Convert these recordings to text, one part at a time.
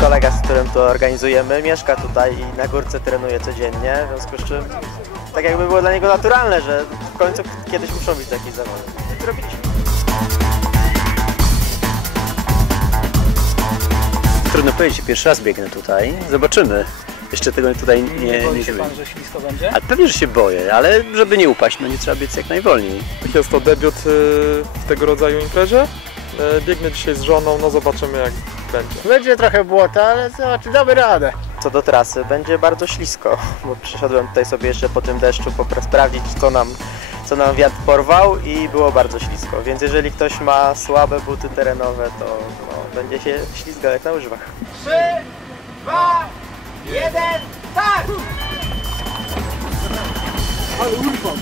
Kolega, z którym to organizujemy, mieszka tutaj i na górce trenuje codziennie, w związku z czym tak jakby było dla niego naturalne, że w końcu kiedyś muszą być takie zawody. Robiliśmy. Trudno powiedzieć, pierwszy raz biegnę tutaj. Zobaczymy. Jeszcze tego tutaj nie, Nie nie boi się wiem. pan, że ślisko będzie? Ale pewnie, że się boję, ale żeby nie upaść, no nie trzeba biec jak najwolniej. Jest to debiut y, w tego rodzaju imprezie. Y, Biegnę dzisiaj z żoną, no zobaczymy jak będzie. Będzie trochę błota, ale zobaczy, damy radę. Co do trasy, będzie bardzo ślisko, bo przyszedłem tutaj sobie jeszcze po tym deszczu sprawdzić, co nam, co nam wiatr porwał i było bardzo ślisko. Więc jeżeli ktoś ma słabe buty terenowe, to no, będzie się ślizgał jak na łyżwach. Jeden, tak! Ale urwał!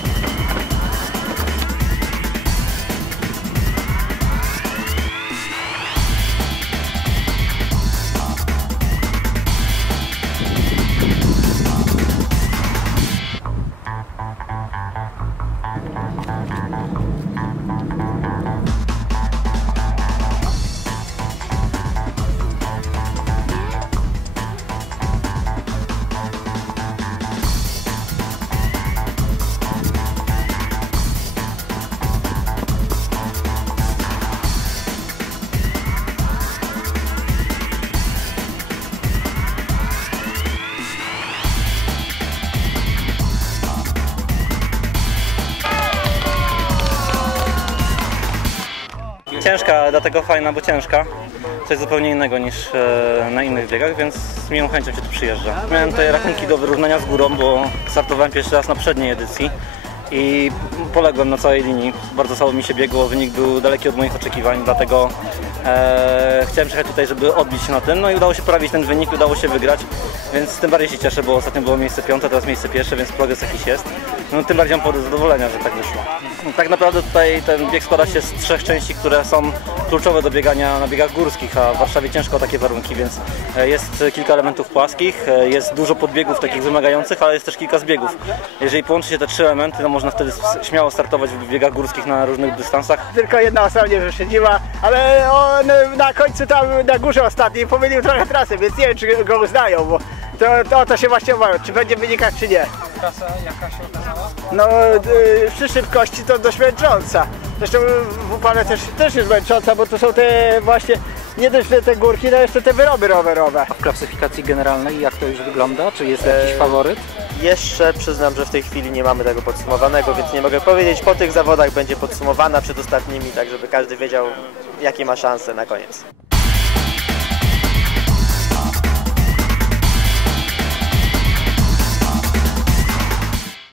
Ciężka, dlatego fajna, bo ciężka. Coś zupełnie innego niż e, na innych biegach, więc z miłą chęcią się tu przyjeżdża. Miałem tutaj rachunki do wyrównania z górą, bo startowałem pierwszy raz na przedniej edycji i poległem na całej linii. Bardzo słabo mi się biegło, wynik był daleki od moich oczekiwań, dlatego e, chciałem przyjechać tutaj, żeby odbić się na tym. No i udało się poprawić ten wynik, udało się wygrać, więc tym bardziej się cieszę, bo ostatnio było miejsce piąte, teraz miejsce pierwsze, więc progres jakiś jest. No tym bardziej mam powód do zadowolenia, że tak wyszło. No, tak naprawdę tutaj ten bieg składa się z trzech części, które są kluczowe do biegania na biegach górskich, a w Warszawie ciężko takie warunki, więc e, jest kilka elementów płaskich, e, jest dużo podbiegów takich wymagających, ale jest też kilka zbiegów. Jeżeli połączy się te trzy elementy, to można wtedy śmiało startować w biegach górskich na różnych dystansach. Tylko jedna osoba mnie wyprzedziła, ale on na końcu tam na górze ostatniej pomylił trochę trasę, więc nie wiem czy go uznają, bo to, to, to się właśnie obawiam, czy będzie w wynikach czy nie. Trasa jaka się okazała? No y, przy szybkości to dość męcząca. Zresztą w upale też, też jest męcząca, bo to są te właśnie nie dość te górki, no jeszcze te wyroby rowerowe. W klasyfikacji generalnej jak to już wygląda? Czy jest jakiś Eee, faworyt? Jeszcze przyznam, że w tej chwili nie mamy tego podsumowanego, więc nie mogę powiedzieć. Po tych zawodach będzie podsumowana przed ostatnimi, tak żeby każdy wiedział, jakie ma szanse na koniec.